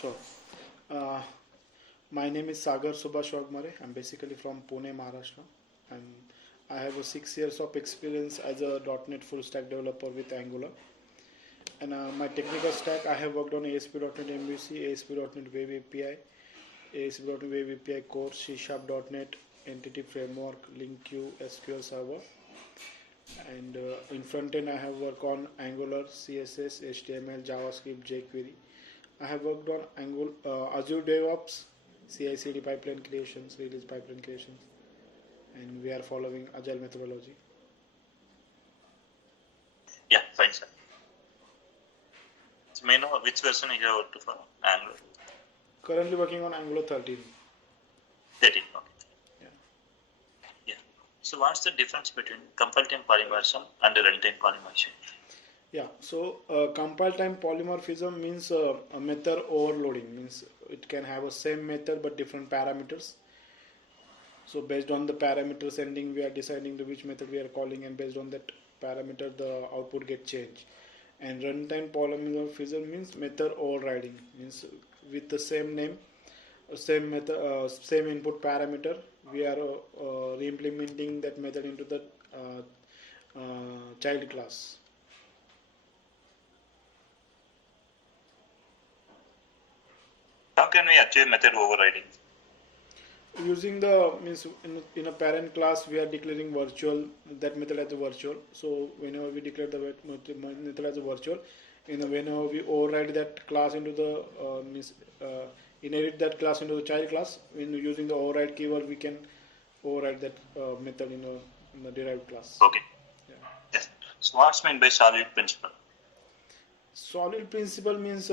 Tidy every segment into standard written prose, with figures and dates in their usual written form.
Sure. Uh, my name is Sagar Subhash Wagmare. I'm basically from Pune, Maharashtra. And I have 6 years of experience as a .NET full stack developer with Angular. And my technical stack, I have worked on ASP.NET MVC, ASP.NET Web API, ASP.NET Web API Core, C#.NET Entity Framework, LINQ SQL Server. And in front end, I have worked on Angular, CSS, HTML, JavaScript, jQuery. I have worked on Azure DevOps, CI/CD pipeline creations, release pipeline creations, and we are following agile methodology. Yeah, fine, sir. So, may I know which version you have worked for Angular? Currently working on Angular 13. 13, okay. Yeah. Yeah. So, what's the difference between compile time polymorphism and runtime polymorphism? Yeah, so compile time polymorphism means a method overloading, means it can have a same method but different parameters. So based on the parameter sending, we are deciding which method we are calling, and based on that parameter the output get changed. And runtime polymorphism means method overriding, means with the same name, same method, same input parameter, we are re-implementing that method into the child class. How can we achieve method overriding? Using the means in a parent class we are declaring virtual, that method as a virtual. So whenever we declare the method as a virtual, whenever we override that class into the inherit that class into the child class, when using the override keyword we can override that method in the derived class. Okay. Yeah. Yes. So what's meant by solid principle? Solid principle means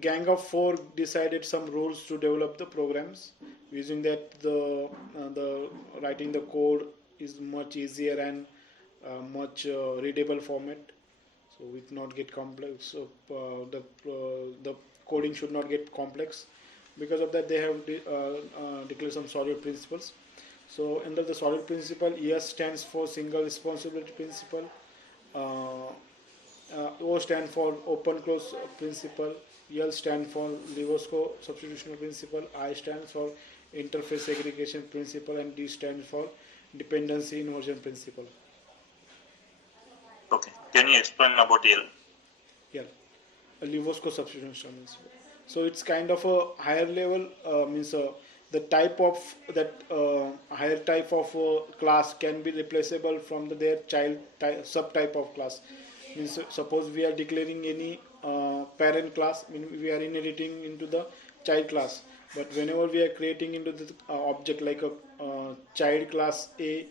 gang of 4 decided some rules to develop the programs. Using that, the writing the code is much easier and much readable format. So it not get complex. So the coding should not get complex. Because of that, they have declared some solid principles. So under the solid principle, ES stands for single responsibility principle. O stand for open close principle, L stand for Livosko substitutional principle, I stands for interface segregation principle, and D stands for dependency inversion principle. Okay. Can you explain about L? Yeah, a Livosko substitutional principle. So it's kind of a higher level, means the type of that higher type of class can be replaceable from their child subtype of class. Means suppose we are declaring any parent class, we are inheriting into the child class, but whenever we are creating into the object like a child class A,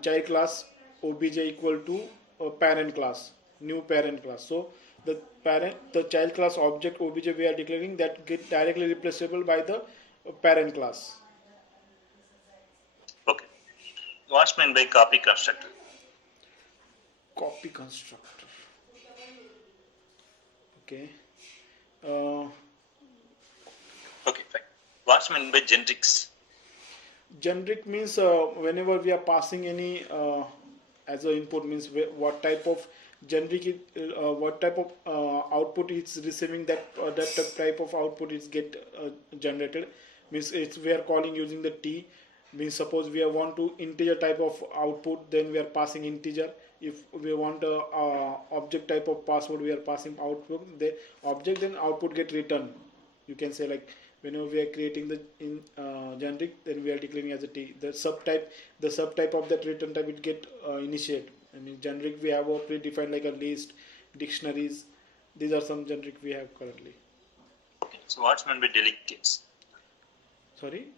child class obj equal to a parent class, new parent class. So the child class object obj we are declaring that get directly replaceable by the parent class. Okay. What's meant by copy constructor? Copy constructor. Okay. Okay, fine. What's meant by generics? Generic means whenever we are passing any as a input, means what type of generic what type of output it's receiving, that type of output is get generated. Means we are calling using the T. Means suppose we want to integer type of output, then we are passing integer. If we want a object type of password, we are passing output, the object, then output get returned. You can say like whenever we are creating the generic, then we are declaring as a T. The subtype of that return type it get initiate. I mean generic we have a predefined like a list, dictionaries. These are some generic we have currently. Okay. So what's meant by delegates? Sorry?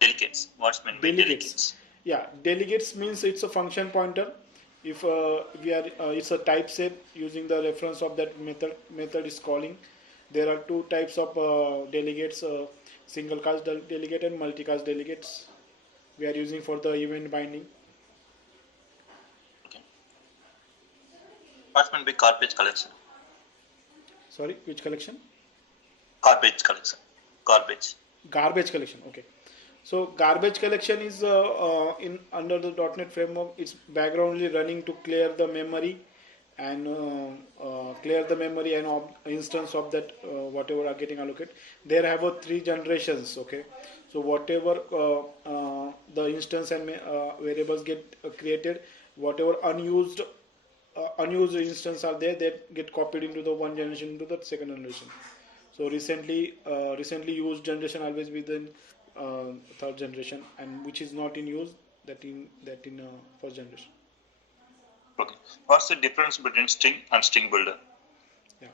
Delegates. What's meant by delegates? Yeah, delegates means it's a function pointer. If we are, it's a type set using the reference of that method is calling. There are two types of delegates: single cast delegate and multicast delegates. We are using for the event binding. Okay. What's meant by garbage collection? Sorry, which collection? Garbage collection. Garbage collection. Okay. So garbage collection is in under the .NET framework. It's backgroundly running to clear the memory and clear the memory and instance of that whatever are getting allocated. There have three generations. Okay, so whatever the instance and variables get created, whatever unused instance are there, that get copied into the one generation into the second generation. So recently used generation always within third generation, and which is not in use, that in first generation. Okay. What's the difference between string and string builder? Yeah.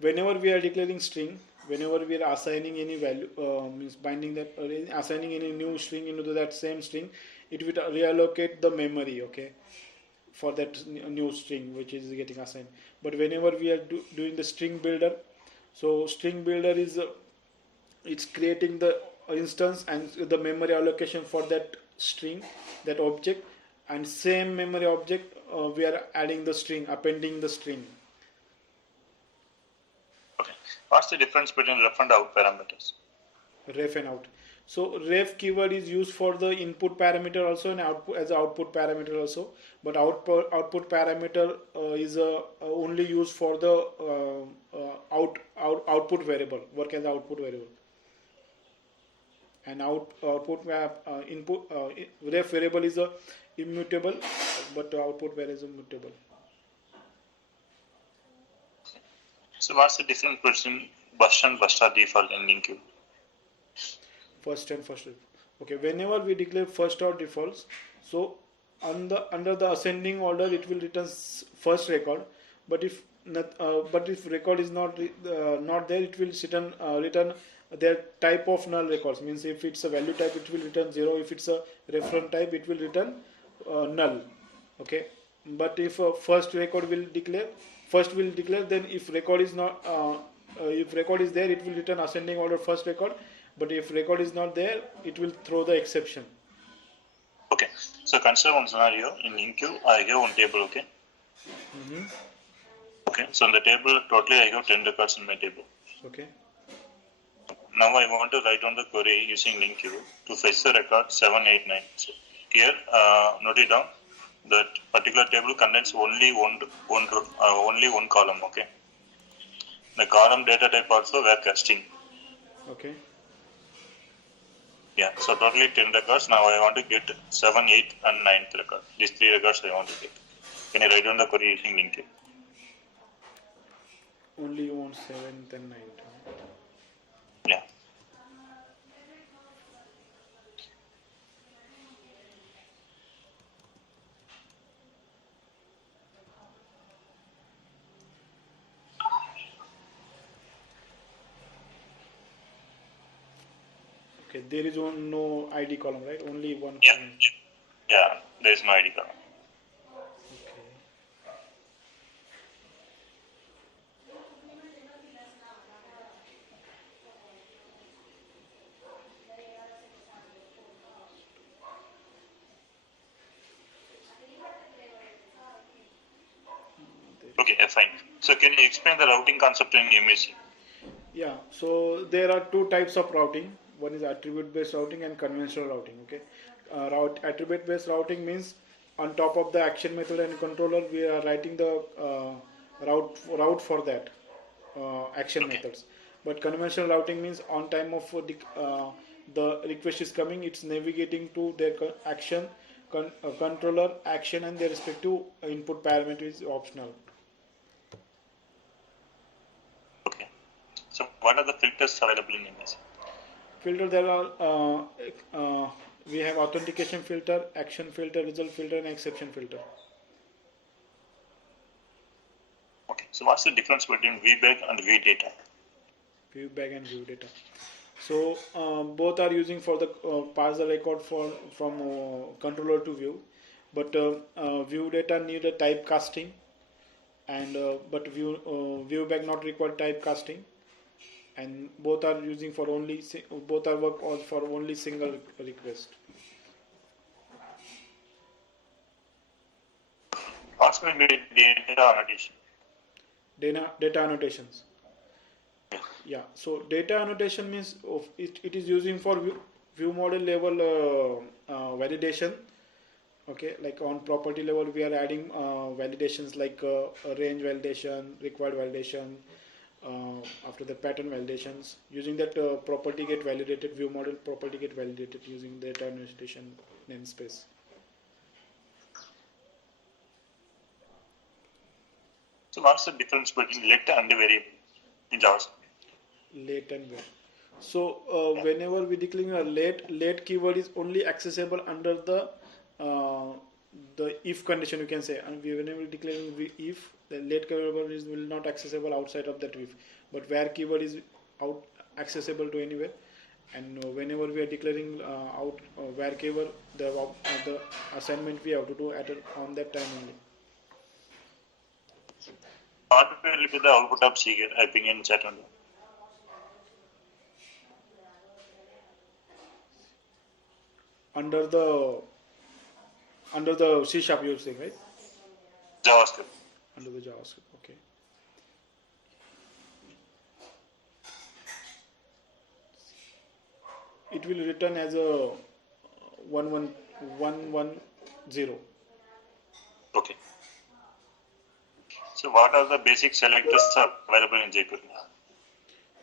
Whenever we are declaring string, whenever we are assigning any value, means binding that, assigning any new string into that same string, it will reallocate the memory. Okay, for that new string which is getting assigned. But whenever we are doing the string builder, so string builder is it's creating the instance and the memory allocation for that string, that object, and same memory object we are adding the string, appending the string. Okay. What's the difference between ref and out parameters? Ref and out. So ref keyword is used for the input parameter also, and output as output parameter also. But output parameter is only used for the output variable, work as output variable. And output input ref variable is immutable, but output variable is immutable. So what's the difference between burst and burst default in LINQ? First and first. Okay, whenever we declare first or defaults, so under the ascending order it will return first record, but if record is not there, it will return their type of null records. Means if it's a value type, it will return 0. If it's a reference type, it will return null. Okay, but if first will declare, then if record is not if record is there, it will return ascending order first record. But if record is not there, it will throw the exception. Okay, so consider one scenario. In LINQ, I have one table. Okay. Okay, so in the table, totally I have 10 records in my table. Okay. Now I want to write down the query using LINQ to fetch the record 789. So here, note it down. That particular table contains only one column. Okay. The column data type also we are casting. Okay. Yeah, so totally 10 records. Now I want to get 7, 8 and 9th record. These 3 records I want to get. Can you write down the query using LINQ? Only you want 7th and 9th. Yeah. Okay, there is no ID column, right? Only one Yeah. column. Yeah, there is no ID column. Okay, fine. So can you explain the routing concept in MVC? Yeah, so there are two types of routing. One is attribute-based routing and conventional routing. Okay, attribute-based routing means on top of the action method and controller, we are writing the route for that action methods. But conventional routing means on time of the request is coming, it's navigating to their action controller action, and their respective input parameter is optional. Okay. So what are the filters available in MVC? Filter, there are we have authentication filter, action filter, result filter, and exception filter. Okay. So what's the difference between VBAC and VData? VBAC and ViewData. So both are using for the pass the record from controller to view, but ViewData need a typecasting, and but ViewBack not require typecasting, and both are using for only work for only single request. What's going to be data annotation? Data annotations. Yeah, so data annotation means it is using for view model level validation, Okay, like on property level, we are adding validations like a range validation, required validation, after the pattern validations. Using that property get validated, view model property get validated using the data annotation namespace. So what's the difference between let and variable in JavaScript? Late and wait. So whenever we declare a late keyword is only accessible under the if condition, you can say, and whenever declaring if, the late keyword is will not accessible outside of that if, but where keyword is out accessible to anywhere, and whenever we are declaring out where keyword, the assignment we have to do on that time only. What will be the output of C here? I think in chat only. Under the C sharp you're saying, right? JavaScript. Under the JavaScript, okay. It will return as a 11110. Okay. So what are the basic selectors available in jQuery?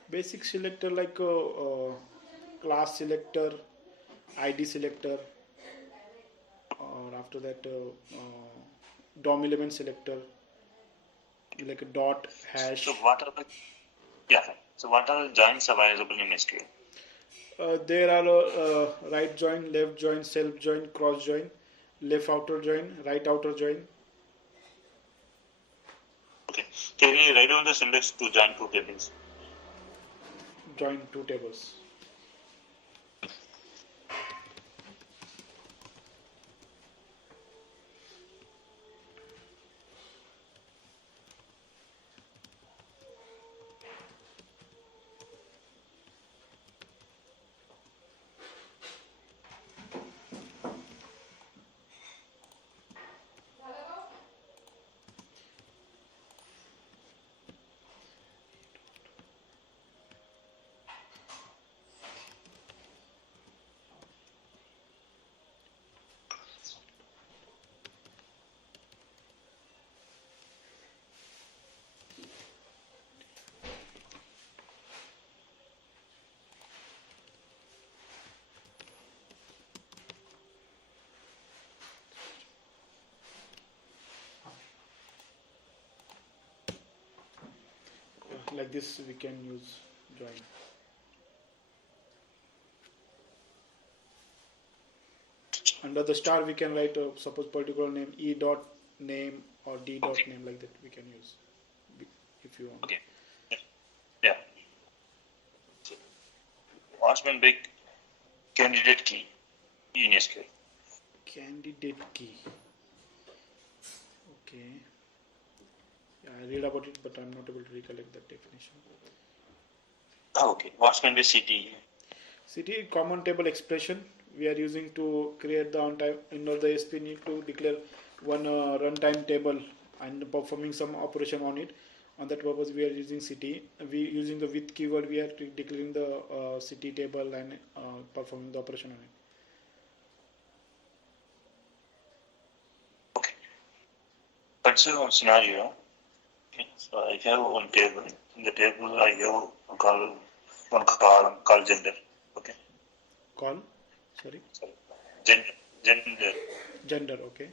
Basic selector like class selector, ID selector, or after that DOM element selector, like a dot hash. So what are the So what are the joins available in SQL? There are right join, left join, self join, cross join, left outer join, right outer join. Okay. Can you write down the syntax to join two tables? Join two tables. Like this we can use join. Under the star we can write suppose particular name e dot name or d dot name, like that we can use if you want. Okay. Yeah. So, what's been big candidate key in SQL? Candidate key. Okay. Yeah, I read about it, but I'm not able to recollect that definition. Okay. What's been the CTE? CTE common table expression we are using to create the on-time. In order the ASP need to declare one runtime table and performing some operation on it. On that purpose, we are using CTE. We using the with keyword. We are declaring the CTE table and performing the operation on it. Okay. Consider one scenario. Okay. So I have one table. In the table, I have one column called gender. Okay. Sorry. Gender. Gender. Okay.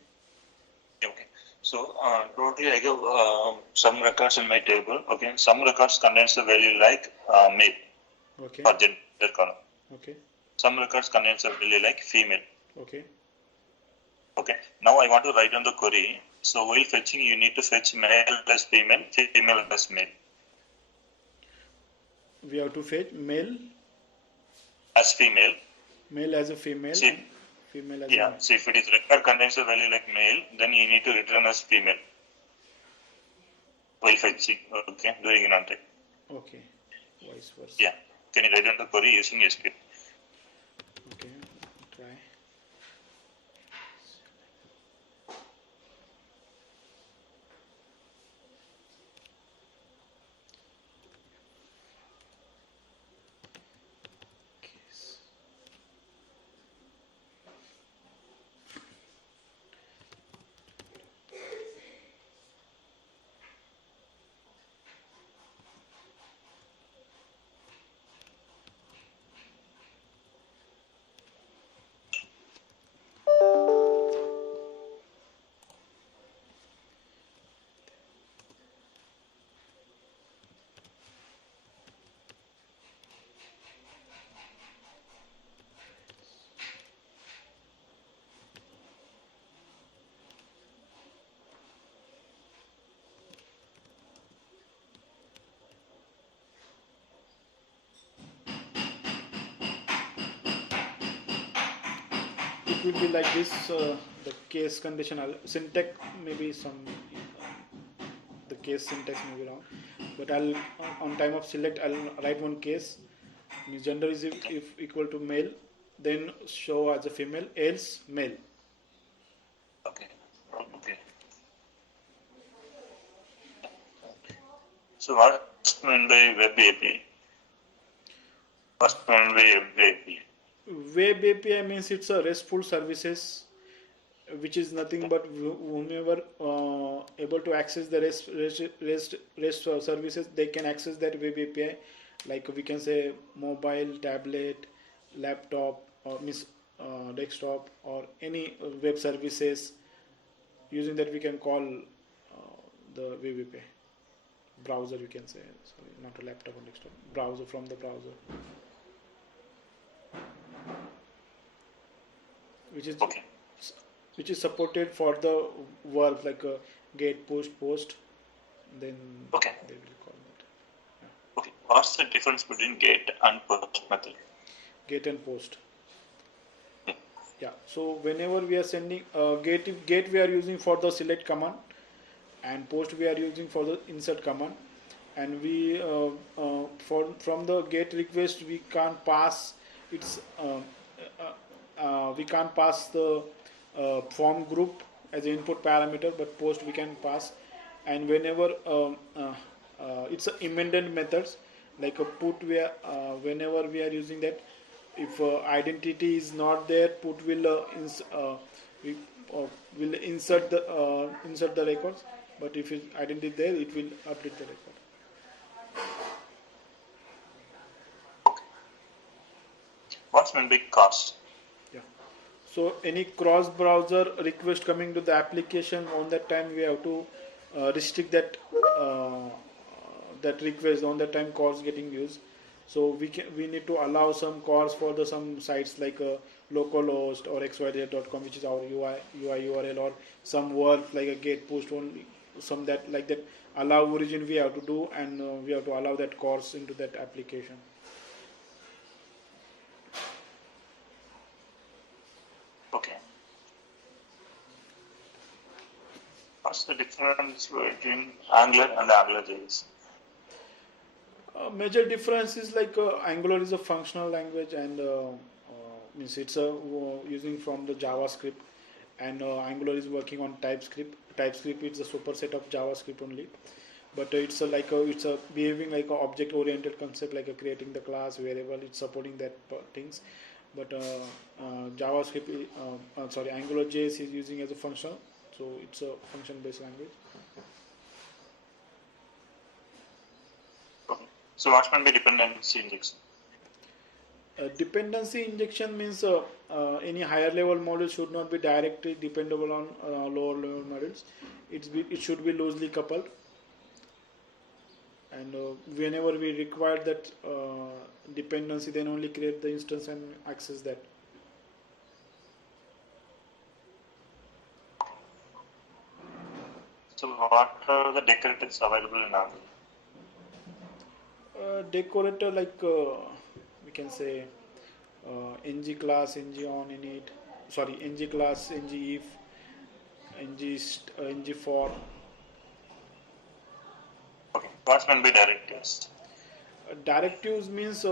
Okay. So totally, I have some records in my table. Okay. Some records contains the value like male. Okay. For gender column. Okay. Some records contains a value like female. Okay. Okay. Now I want to write down the query. So while fetching, you need to fetch male as female, female as male. We have to fetch male as female. Male as a female. See, female as yeah. a male. So if it is record contains a value like male, then you need to return as female while fetching. Okay. Doing it on time. Okay. Vice versa. Yeah. Can you write down the query using SQL? Okay. Try. will be like this. The case condition syntax maybe some the case syntax may be wrong, but I'll on time of select I'll write one case. Means gender is if equal to male, then show as a female, else male. Okay. Okay. So what's meant by web API? What's meant by web API? Web API means it's a RESTful services, which is nothing but whomever able to access the REST services, they can access that web API. Like we can say mobile, tablet, laptop, or desktop, or any web services. Using that we can call the web API. Browser we can say, sorry, not a laptop or desktop. Browser, from the browser, which is Okay. which is supported for the verb like a get, post, then Okay. they will call that. Okay. What's the difference between get and post method? Get and post. Yeah. So whenever we are sending get we are using for the select command, and post we are using for the insert command, and we from the get request we can't pass its we can't pass the form group as an input parameter, but post we can pass. And whenever it's a embedded methods like a put, where whenever we are using that, if identity is not there, put will we, will insert the records, but if identity there, it will update the record. Okay. What's meant by cost? Yeah. So any cross browser request coming to the application, on that time we have to restrict that that request. On that time calls getting used, so we need to allow some calls for the some sites like localhost or xyz.com, which is our UI URL, or some verb like a get, post only, some that like that allow origin we have to do, and we have to allow that calls into that application. Okay. What's the difference between Angular and AngularJS? Major difference is like Angular is a functional language, and means it's using from the JavaScript, and Angular is working on TypeScript. TypeScript is a superset of JavaScript only, but it's a behaving like a object oriented concept, like creating the class variable. It's supporting that things, but JavaScript sorry, AngularJS is using as a functional, so it's a function based language. Okay. So what's meant by dependency injection? Dependency injection means any higher level model should not be directly dependable on lower level models. It should be loosely coupled, and whenever we require that dependency, then only create the instance and access that. So what are the decorators available in Angular? Decorator like we can say ng class, ng on init, sorry, ng class, ng if, ng for. Okay. What's meant by directives? Directives means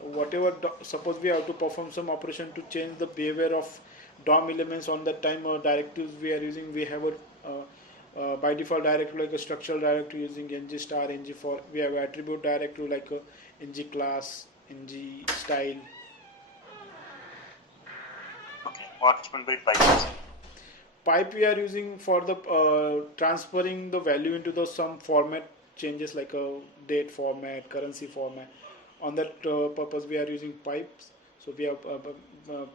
whatever suppose we have to perform some operation to change the behavior of DOM elements. On that time directives we are using, we have a by default directive like a structural directive using ng star, ng for. We have attribute directive like a ng class, ng style. Okay. What's meant by pipes? Pipe we are using for the transferring the value into the some format changes, like a date format, currency format. On that purpose we are using pipes. So we have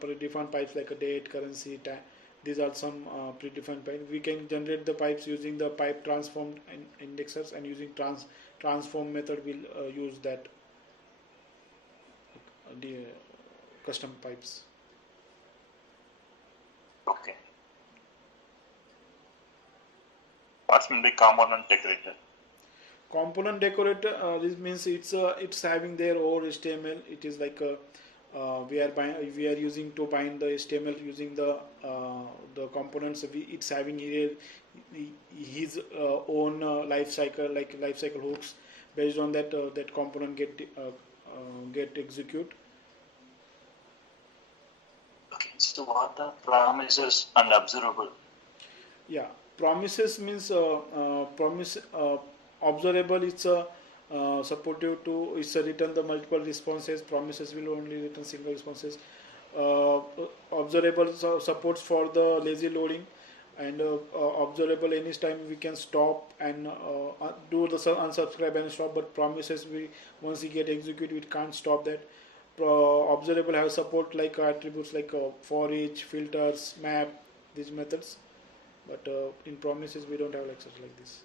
predefined pipes like a date, currency, time. These are some predefined pipes. We can generate the pipes using the pipe transformed indexers, and using transform method we'll use that the custom pipes. Okay. What's meant by component decorator? Component decorator, this means it's having their own HTML. It is like we are using to bind the HTML using the components. It's having here his own life cycle, like life cycle hooks. Based on that, that component get execute. Okay, so what are promises and observable? Yeah, promises means observable. It's a supportive to, it's a return the multiple responses. Promises will only return single responses. Observable supports for the lazy loading, and observable anytime we can stop and do the unsubscribe and stop. But promises, we once we get executed, we can't stop that. Observable have support like attributes like for each, filters, map, these methods. But in promises we don't have like such like this.